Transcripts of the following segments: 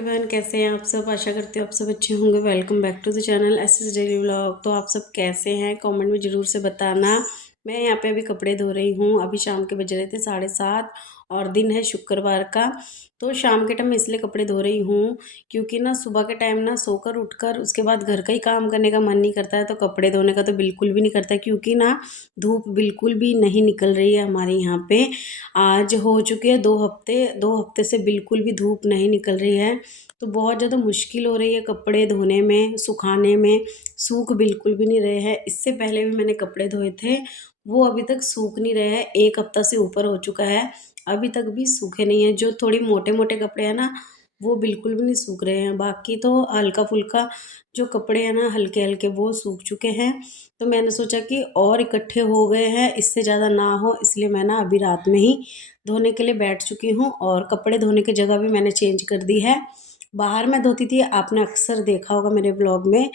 Everyone, कैसे हैं आप सब। आशा करते हो आप सब अच्छे होंगे। Welcome back to the channel SS daily vlog. तो आप सब कैसे हैं कमेंट में ज़रूर से बताना। मैं यहाँ पे अभी कपड़े धो रही हूँ। अभी शाम के बज रहे थे 7:30 और दिन है शुक्रवार का। तो शाम के टाइम मैं इसलिए कपड़े धो रही हूँ क्योंकि ना सुबह के टाइम ना सोकर उठकर उसके बाद घर का ही काम करने का मन नहीं करता है, तो कपड़े धोने का तो बिल्कुल भी नहीं करता क्योंकि ना धूप बिल्कुल भी नहीं निकल रही है हमारे यहाँ पे। आज हो चुके हैं 2 हफ्ते से बिल्कुल भी धूप नहीं निकल रही है। तो बहुत ज़्यादा मुश्किल हो रही है कपड़े धोने में, सुखाने में। सूख बिल्कुल भी नहीं रहे हैं। इससे पहले भी मैंने कपड़े धोए थे, वो अभी तक सूख नहीं रहे हैं। 1 हफ्ता से ऊपर हो चुका है, अभी तक भी सूखे नहीं हैं। जो थोड़ी मोटे मोटे कपड़े हैं ना, वो बिल्कुल भी नहीं सूख रहे हैं। बाकी तो हल्का फुल्का जो कपड़े हैं ना, हल्के हल्के, वो सूख चुके हैं। तो मैंने सोचा कि और इकट्ठे हो गए हैं, इससे ज़्यादा ना हो, इसलिए मैं ना अभी रात में ही धोने के लिए बैठ चुकी हूँ। और कपड़े धोने की जगह भी मैंने चेंज कर दी है। बाहर मैं धोती थी, आपने अक्सर देखा होगा मेरे ब्लॉग में।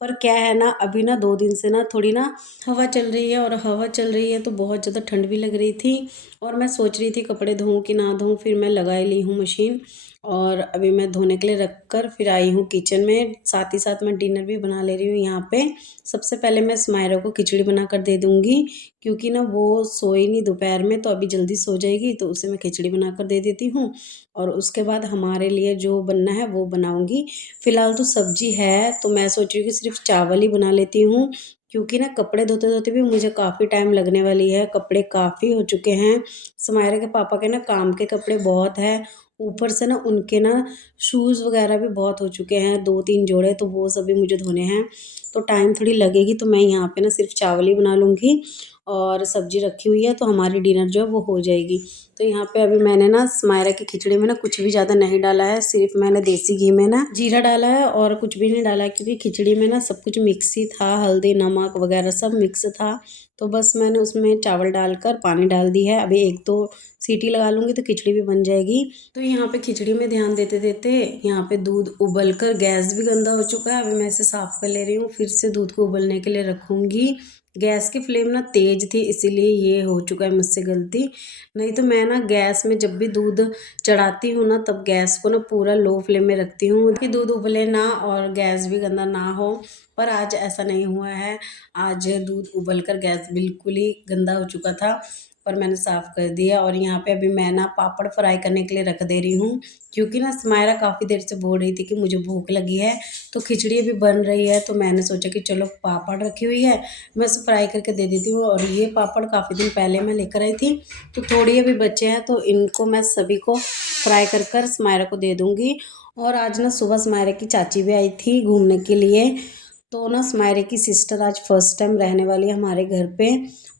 पर क्या है ना, अभी ना 2 दिन से ना थोड़ी ना हवा चल रही है, और हवा चल रही है तो बहुत ज़्यादा ठंड भी लग रही थी। और मैं सोच रही थी कपड़े धोऊं कि ना धोऊं, फिर मैं लगा ही ली हूँ मशीन। और अभी मैं धोने के लिए रख कर फिर आई हूँ किचन में। साथ ही साथ मैं डिनर भी बना ले रही हूँ यहाँ पे। सबसे पहले मैं स्मायरा को खिचड़ी बना कर दे दूँगी क्योंकि ना वो सोई नहीं दोपहर में, तो अभी जल्दी सो जाएगी, तो उसे मैं खिचड़ी बना कर दे देती हूँ। और उसके बाद हमारे लिए जो बनना है वो बनाऊँगी। फ़िलहाल तो सब्ज़ी है, तो मैं सोच रही हूँ कि सिर्फ चावल ही बना लेती हूँ क्योंकि ना कपड़े धोते धोते भी मुझे काफ़ी टाइम लगने वाली है। कपड़े काफ़ी हो चुके हैं। समायरा के पापा के ना काम के कपड़े बहुत हैं, ऊपर से ना उनके ना शूज़ वगैरह भी बहुत हो चुके हैं, 2-3 जोड़े, तो वो सभी मुझे धोने हैं। तो टाइम थोड़ी लगेगी, तो मैं यहाँ पे ना सिर्फ चावल ही बना लूँगी। और सब्ज़ी रखी हुई है, तो हमारी डिनर जो है वो हो जाएगी। तो यहाँ पे अभी मैंने ना समायरा की खिचड़ी में ना कुछ भी ज़्यादा नहीं डाला है, सिर्फ मैंने देसी घी में ना जीरा डाला है और कुछ भी नहीं डाला है क्योंकि खिचड़ी में ना सब कुछ मिक्स ही था, हल्दी नमक वगैरह सब मिक्स था। तो बस मैंने उसमें चावल डालकर पानी डाल दी है। अभी 1-2 सीटी लगा लूँगी तो खिचड़ी भी बन जाएगी। तो यहाँ पे खिचड़ी में ध्यान देते देते यहाँ पे दूध उबल कर गैस भी गंदा हो चुका है। अभी मैं इसे साफ़ कर ले रही हूँ, फिर से दूध को उबलने के लिए रखूँगी। गैस की फ्लेम ना तेज़ थी, इसीलिए ये हो चुका है मुझसे गलती। नहीं तो मैं ना गैस में जब भी दूध चढ़ाती हूँ ना, तब गैस को ना पूरा लो फ्लेम में रखती हूँ कि दूध उबले ना और गैस भी गंदा ना हो। पर आज ऐसा नहीं हुआ है। आज दूध उबल कर गैस बिल्कुल ही गंदा हो चुका था, पर मैंने साफ़ कर दिया। और यहाँ पे अभी मैं ना पापड़ फ्राई करने के लिए रख दे रही हूँ क्योंकि ना समायरा काफ़ी देर से बोल रही थी कि मुझे भूख लगी है। तो खिचड़ी भी बन रही है, तो मैंने सोचा कि चलो पापड़ रखी हुई है, मैं उसे फ्राई करके दे देती हूँ। और ये पापड़ काफ़ी दिन पहले मैं लेकर आई थी, तो थोड़ी अभी बचे हैं, तो इनको मैं सभी को फ्राई कर कर समायरा को दे दूँगी। और आज ना सुबह समायरा की चाची भी आई थी घूमने के लिए। तो ना समायरा की सिस्टर आज फर्स्ट टाइम रहने वाली है हमारे घर पे।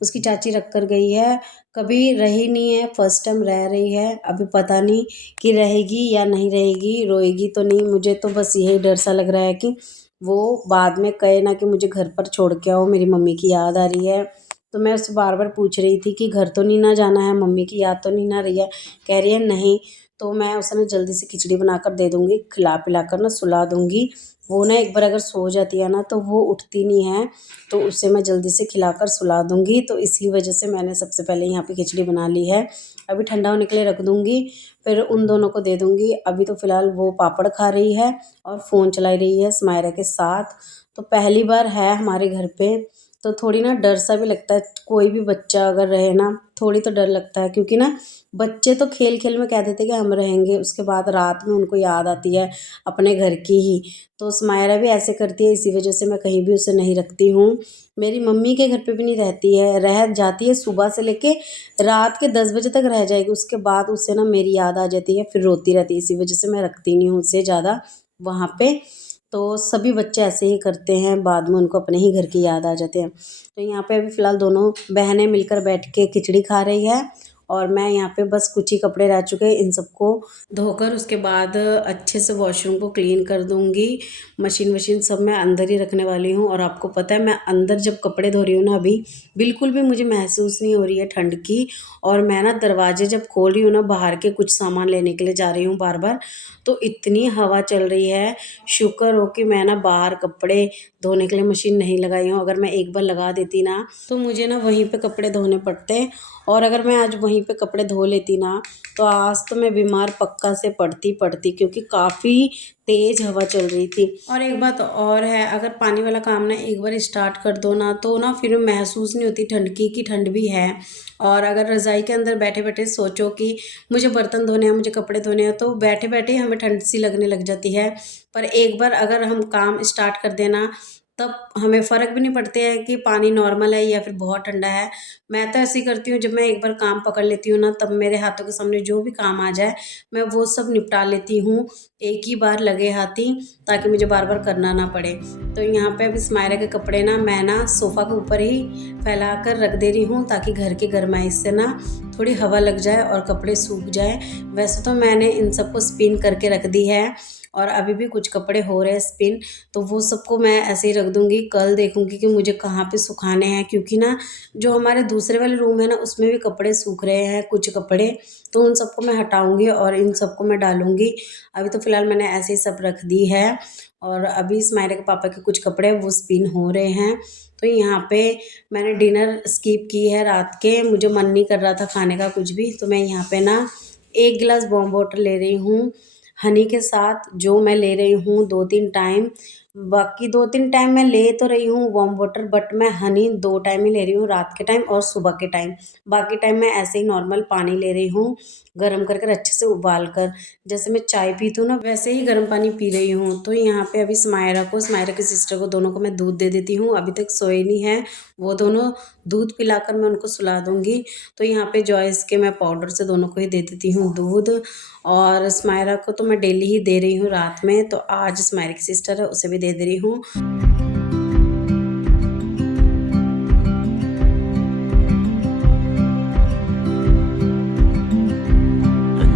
उसकी चाची रख कर गई है, कभी रही नहीं है, फर्स्ट टाइम रह रही है। अभी पता नहीं कि रहेगी या नहीं रहेगी, रोएगी तो नहीं। मुझे तो बस यही डर सा लग रहा है कि वो बाद में कहे ना कि मुझे घर पर छोड़ के आओ, मेरी मम्मी की याद आ रही है। तो मैं उससे बार बार पूछ रही थी कि घर तो नहीं ना जाना है, मम्मी की याद तो नहीं ना रही है। कह रही है नहीं। तो मैं उसे ना जल्दी से खिचड़ी बनाकर दे दूँगी, खिला पिला कर ना सुला दूँगी। वो ना एक बार अगर सो जाती है ना, तो वो उठती नहीं है, तो उसे मैं जल्दी से खिलाकर सुला दूँगी। तो इसी वजह से मैंने सबसे पहले यहाँ पे खिचड़ी बना ली है। अभी ठंडा होने के लिए रख दूँगी, फिर उन दोनों को दे दूँगी। अभी तो फ़िलहाल वो पापड़ खा रही है और फ़ोन चला रही है समायरा के साथ। तो पहली बार है हमारे घर पे, तो थोड़ी ना डर सा भी लगता है। कोई भी बच्चा अगर रहे ना, थोड़ी तो डर लगता है क्योंकि ना बच्चे तो खेल खेल में कह देते कि हम रहेंगे, उसके बाद रात में उनको याद आती है अपने घर की ही। तो समायरा भी ऐसे करती है, इसी वजह से मैं कहीं भी उसे नहीं रखती हूँ। मेरी मम्मी के घर पे भी नहीं रहती है, रह जाती है सुबह से लेके रात के 10 बजे तक रह जाएगी, उसके बाद उसे ना मेरी याद आ जाती है, फिर रोती रहती है। इसी वजह से मैं रखती नहीं हूँ उसे ज़्यादा वहाँ पे। तो सभी बच्चे ऐसे ही करते हैं, बाद में उनको अपने ही घर की याद आ जाते हैं। तो यहाँ पे अभी फ़िलहाल दोनों बहनें मिलकर बैठ के खिचड़ी खा रही है, और मैं यहाँ पे बस कुछ ही कपड़े रह चुके हैं, इन सबको धोकर उसके बाद अच्छे से वॉशरूम को क्लीन कर दूँगी। मशीन वशीन सब मैं अंदर ही रखने वाली हूँ। और आपको पता है, मैं अंदर जब कपड़े धो रही हूँ ना, अभी बिल्कुल भी मुझे महसूस नहीं हो रही है ठंड की। और मैं ना दरवाजे जब खोल रही हूँ ना, बाहर के कुछ सामान लेने के लिए जा रही हूँ बार बार, तो इतनी हवा चल रही है। शुक्र हो कि मैं ना बाहर कपड़े धोने के लिए मशीन नहीं लगाई हूँ। अगर मैं एक बार लगा देती ना, तो मुझे ना वहीं पे कपड़े धोने पड़ते। और अगर मैं आज वहीं पे कपड़े धो लेती ना तो आज तो मैं बीमार पक्का से पड़ती क्योंकि काफ़ी तेज़ हवा चल रही थी। और एक बात और है, अगर पानी वाला काम ना एक बार स्टार्ट कर दो ना तो ना फिर महसूस नहीं होती ठंड की ठंड भी है। और अगर रज़ाई के अंदर बैठे बैठे सोचो कि मुझे बर्तन धोने हैं, मुझे कपड़े धोने हैं, तो बैठे बैठे ही हमें ठंड सी लगने लग जाती है। पर एक बार अगर हम काम स्टार्ट कर देना तब हमें फ़र्क भी नहीं पड़ते हैं कि पानी नॉर्मल है या फिर बहुत ठंडा है। मैं तो ऐसे ही करती हूँ, जब मैं एक बार काम पकड़ लेती हूँ ना तब मेरे हाथों के सामने जो भी काम आ जाए मैं वो सब निपटा लेती हूँ एक ही बार लगे हाथ ही, ताकि मुझे बार बार करना ना पड़े। तो यहाँ पे अभी स्मायरा के कपड़े ना मैं ना सोफ़ा के ऊपर ही फैला कर रख दे रही हूँ ताकि घर की गर्माइश से ना थोड़ी हवा लग जाए और कपड़े सूख जाए। वैसे तो मैंने इन सबको स्पिन करके रख दी है और अभी भी कुछ कपड़े हो रहे हैं स्पिन, तो वो सबको मैं ऐसे ही रख दूँगी। कल देखूँगी कि मुझे कहाँ पे सुखाने हैं, क्योंकि ना जो हमारे दूसरे वाले रूम है ना उसमें भी कपड़े सूख रहे हैं कुछ कपड़े, तो उन सबको मैं हटाऊँगी और इन सबको मैं डालूँगी। अभी तो फ़िलहाल मैंने ऐसे ही सब रख दी है और अभी स्माइरा के पापा के कुछ कपड़े वो स्पिन हो रहे हैं। तो यहाँ पे मैंने डिनर स्किप की है रात के, मुझे मन नहीं कर रहा था खाने का कुछ भी, तो मैं यहाँ पे ना 1 गिलास वार्म वाटर ले रही हूँ हनी के साथ, जो मैं ले रही हूँ 2-3 टाइम। बाकी 2-3 टाइम मैं ले तो रही हूँ वार्म वाटर, बट मैं हनी 2 टाइम ही ले रही हूँ, रात के टाइम और सुबह के टाइम। बाकी टाइम मैं ऐसे ही नॉर्मल पानी ले रही हूँ, गरम कर कर अच्छे से उबाल कर। जैसे मैं चाय पीती हूँ ना वैसे ही गर्म पानी पी रही हूँ। तो यहाँ पे अभी स्माइरा की सिस्टर को दोनों को मैं दूध दे देती हूँ, अभी तक सोए नहीं है वो दोनों, दूध पिलाकर मैं उनको सुला दूँगी। तो यहाँ पे जॉयस के मैं पाउडर से दोनों को ही दे देती हूँ दूध, और स्माइरा को तो मैं डेली ही दे रही हूँ रात में, तो आज स्माइरा की सिस्टर है उसे भी दे रही हूँ।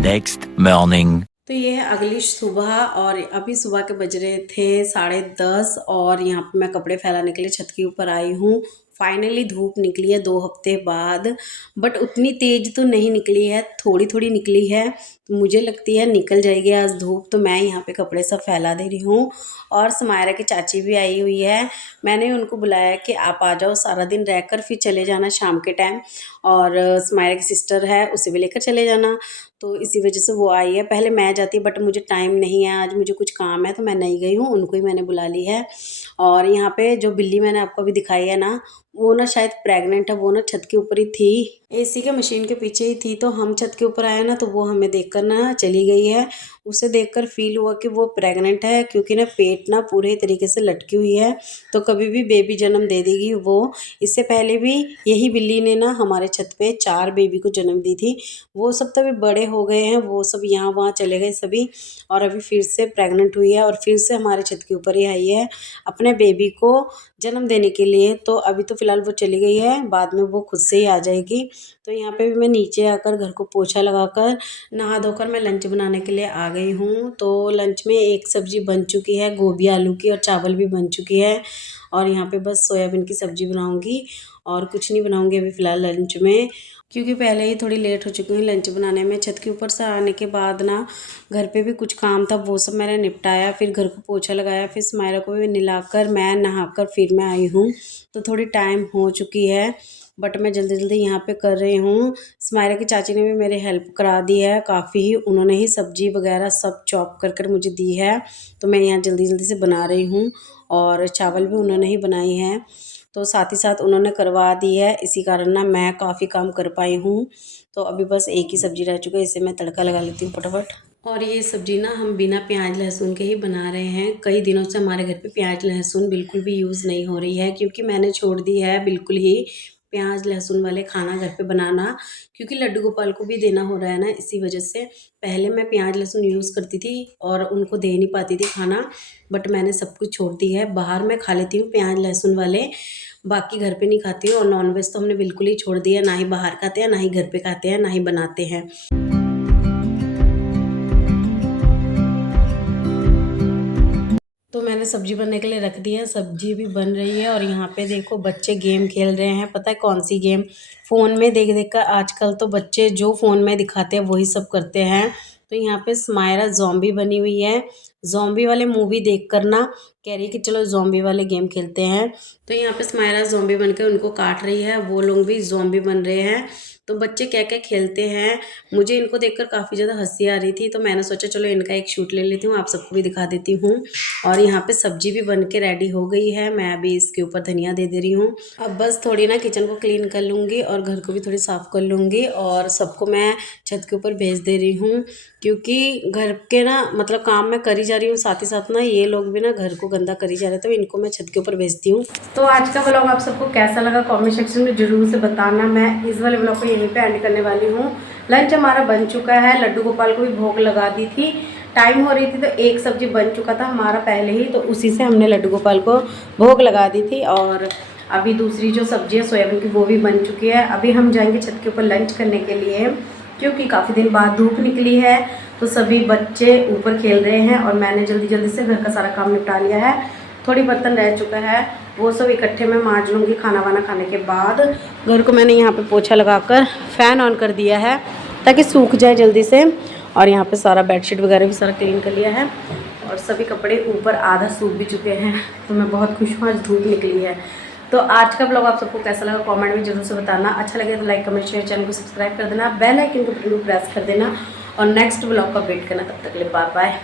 Next morning. तो ये है अगली सुबह और अभी सुबह के बज रहे थे 10:30 और यहाँ पे मैं कपड़े फैलाने के लिए छत के ऊपर आई हूँ। फाइनली धूप निकली है 2 हफ्ते बाद, बट उतनी तेज तो नहीं निकली है, थोड़ी थोड़ी निकली है। तो मुझे लगती है निकल जाएगी आज धूप, तो मैं यहाँ पे कपड़े सब फैला दे रही हूँ। और समायरा की चाची भी आई हुई है, मैंने उनको बुलाया कि आप आ जाओ, सारा दिन रहकर फिर चले जाना शाम के टाइम। और समायरा की सिस्टर है उसे भी लेकर चले जाना, तो इसी वजह से वो आई है। पहले मैं जाती बट मुझे टाइम नहीं है, आज मुझे कुछ काम है तो मैं नहीं गई हूँ, उनको ही मैंने बुला ली है। और यहाँ पे जो बिल्ली मैंने आपको अभी दिखाई है ना, वो ना शायद प्रेग्नेंट है, वो ना छत के ऊपर ही थी, एसी के मशीन के पीछे ही थी। तो हम छत के ऊपर आए ना तो वो हमें देखकर ना चली गई है। उसे देखकर फील हुआ कि वो प्रेग्नेंट है, क्योंकि ना पेट ना पूरे तरीके से लटकी हुई है, तो कभी भी बेबी जन्म दे देगी वो। इससे पहले भी यही बिल्ली ने ना हमारे छत पे 4 बेबी को जन्म दी थी। वो सब तो अभी बड़े हो गए हैं, वो सब यहाँ वहाँ चले गए सभी, और अभी फिर से प्रेग्नेंट हुई है और फिर से हमारे छत के ऊपर ही आई है अपने बेबी को जन्म देने के लिए। तो अभी तो फ़िलहाल वो चली गई है, बाद में वो खुद से ही आ जाएगी। तो यहाँ पे भी मैं नीचे आकर घर को पोछा लगाकर नहा धोकर मैं लंच बनाने के लिए आ गई हूँ। तो लंच में एक सब्ज़ी बन चुकी है गोभी आलू की, और चावल भी बन चुकी है, और यहाँ पे बस सोयाबीन की सब्ज़ी बनाऊँगी और कुछ नहीं बनाऊँगी अभी फ़िलहाल लंच में, क्योंकि पहले ही थोड़ी लेट हो चुकी हूँ लंच बनाने में। छत के ऊपर से आने के बाद ना घर पे भी कुछ काम था, वो सब मैंने निपटाया, फिर घर को पोछा लगाया, फिर स्माइरा को भी नहलाकर मैं नहाकर फिर मैं आई हूँ। तो थोड़ी टाइम हो चुकी है, बट मैं जल्दी जल्दी यहाँ पे कर रही हूँ। स्माइरा की चाची ने भी मेरी हेल्प करा दी है काफ़ी ही, उन्होंने ही सब्जी वगैरह सब चॉप कर कर मुझे दी है, तो मैं यहाँ जल्दी जल्दी से बना रही हूँ। और चावल भी उन्होंने ही बनाई है, तो साथ ही साथ उन्होंने करवा दी है, इसी कारण ना मैं काफ़ी काम कर पाई हूँ। तो अभी बस एक ही सब्ज़ी रह चुका है, इसे मैं तड़का लगा लेती हूँ फटाफट। और ये सब्ज़ी ना हम बिना प्याज लहसुन के ही बना रहे हैं। कई दिनों से हमारे घर पे प्याज लहसुन बिल्कुल भी यूज़ नहीं हो रही है, क्योंकि मैंने छोड़ दी है बिल्कुल ही प्याज लहसुन वाले खाना घर पे बनाना, क्योंकि लड्डू गोपाल को भी देना हो रहा है ना, इसी वजह से। पहले मैं प्याज लहसुन यूज़ करती थी और उनको दे नहीं पाती थी खाना, बट मैंने सब कुछ छोड़ दी है। बाहर मैं खा लेती हूँ प्याज लहसुन वाले, बाकी घर पे नहीं खाती हूँ। और नॉनवेज तो हमने बिल्कुल ही छोड़ दिया, ना ही बाहर खाते हैं, ना ही घर पे खाते हैं, ना ही बनाते हैं। तो मैंने सब्ज़ी बनने के लिए रख दी है, सब्ज़ी भी बन रही है। और यहाँ पे देखो बच्चे गेम खेल रहे हैं, पता है कौन सी गेम? फ़ोन में देख देख कर आजकल तो बच्चे जो फ़ोन में दिखाते हैं वही सब करते हैं। तो यहाँ पे स्माइरा ज़ॉम्बी बनी हुई है, ज़ॉम्बी वाले मूवी देख कर ना कह रही है कि चलो ज़ॉम्बी वाले गेम खेलते हैं। तो यहाँ पे स्माइरा ज़ॉम्बी बन के उनको काट रही है, वो लोग भी ज़ॉम्बी बन रहे हैं। तो बच्चे क्या क्या खेलते हैं, मुझे इनको देखकर काफ़ी ज़्यादा हंसी आ रही थी। तो मैंने सोचा चलो इनका एक शूट ले लेती हूँ, आप सबको भी दिखा देती हूँ। और यहाँ पे सब्जी भी बन के रेडी हो गई है, मैं अभी इसके ऊपर धनिया दे रही हूँ। अब बस थोड़ी ना किचन को क्लीन कर लूँगी और घर को भी थोड़ी साफ़ कर लूँगी और सबको मैं छत के ऊपर भेज दे रही हूँ, क्योंकि घर के ना मतलब काम मैं करी जा रही हूँ, साथ ही साथ ना ये लोग भी ना घर को गंदा करी जा रहे थे, तो इनको मैं छत के ऊपर भेजती हूँ। तो आज का व्लॉग आप सबको कैसा लगा कमेंट सेक्शन में जरूर से बताना। मैं इस वाले व्लॉग को यहीं पे एंड करने वाली हूँ। लंच हमारा बन चुका है, लड्डू गोपाल को भी भोग लगा दी थी, टाइम हो रही थी तो एक सब्जी बन चुका था हमारा पहले ही, तो उसी से हमने लड्डू गोपाल को भोग लगा दी थी। और अभी दूसरी जो सब्जी है सोयाबीन की वो भी बन चुकी है। अभी हम जाएंगे छत के ऊपर लंच करने के लिए, क्योंकि काफ़ी दिन बाद धूप निकली है तो सभी बच्चे ऊपर खेल रहे हैं और मैंने जल्दी जल्दी से घर का सारा काम निपटा लिया है। थोड़ी बर्तन रह चुका है, वो सब इकट्ठे मैं मांज लूँगी खाना वाना खाने के बाद। घर को मैंने यहाँ पे पोछा लगाकर फ़ैन ऑन कर दिया है ताकि सूख जाए जल्दी से। और यहाँ पे सारा बेडशीट वगैरह भी सारा क्लीन कर लिया है और सभी कपड़े ऊपर आधा सूख भी चुके हैं। तो मैं बहुत खुश हूँ, आज धूप निकली है। तो आज का ब्लॉग आप सबको कैसा लगा कमेंट में जरूर से बताना। अच्छा लगे तो लाइक कमेंट शेयर, चैनल को सब्सक्राइब कर देना, बेल आइकन को प्रेस कर देना और नेक्स्ट ब्लॉग का वेट करना। तब तक के लिए बाय बाय।